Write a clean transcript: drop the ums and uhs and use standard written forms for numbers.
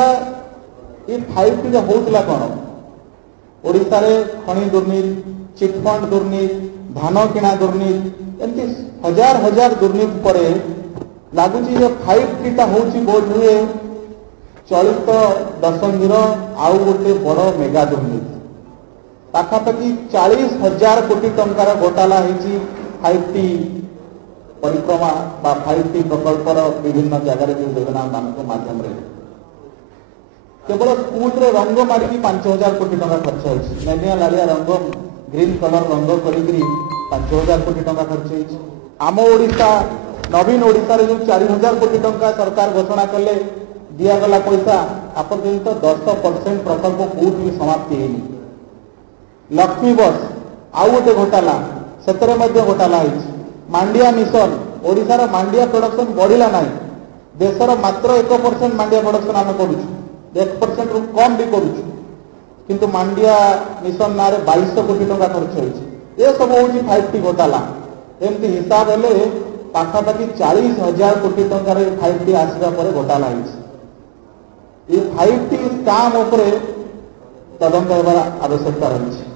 है ये 5T होता कौन ओडिशा रे खनि दुर्नीति चिटफंड दुर्नीति धान किणा दुर्नीति एमती हजार हजार दुर्नीति पर लगुच 5T हूँ बोध हुए चलित दशंधि आउ गोटे बड़ मेगा दुर्नीति पाखापाखि 40,000 कोटी टंकार घोटाला होती 5T परिक्रमा बा 5T प्रकल्पर विभिन्न जगार जो योजना मान माध्यम केवल स्कूल रे रंग मारिकी 5,000 कोटी टंका खर्च होती नेनिया लालिया रंग ग्रीन कलर रंग करी 5,000 कोटी टंका खर्च होती आम ओडिशा नवीन ओडिशा रे जो 4,000 कोटी टंका सरकार घोषणा कले दिगला पैसा आपर्यंत 10% प्रकल्प कौट भी समाप्ति होनी लक्ष्मी बस आउ गोटे घोटाला से घोटाला होती मांडिया मिशन ओडिशार मांडिया प्रोडक्शन बढ़ला ना देशर मात्र 1% मांडिया प्रोडक्शन आम करूँ 1% रु कम भी करूँ किंतु मांडिया मिशन ना 2200 कोटी टंका खर्च होती ये सब हूँ 5T घोटाला एमती हिसाब हेले पाखापाखि 40,000 कोटी टंकार 5T आसवा पर घोटाला होती 5T काम तदंत होबार आवश्यकता रही।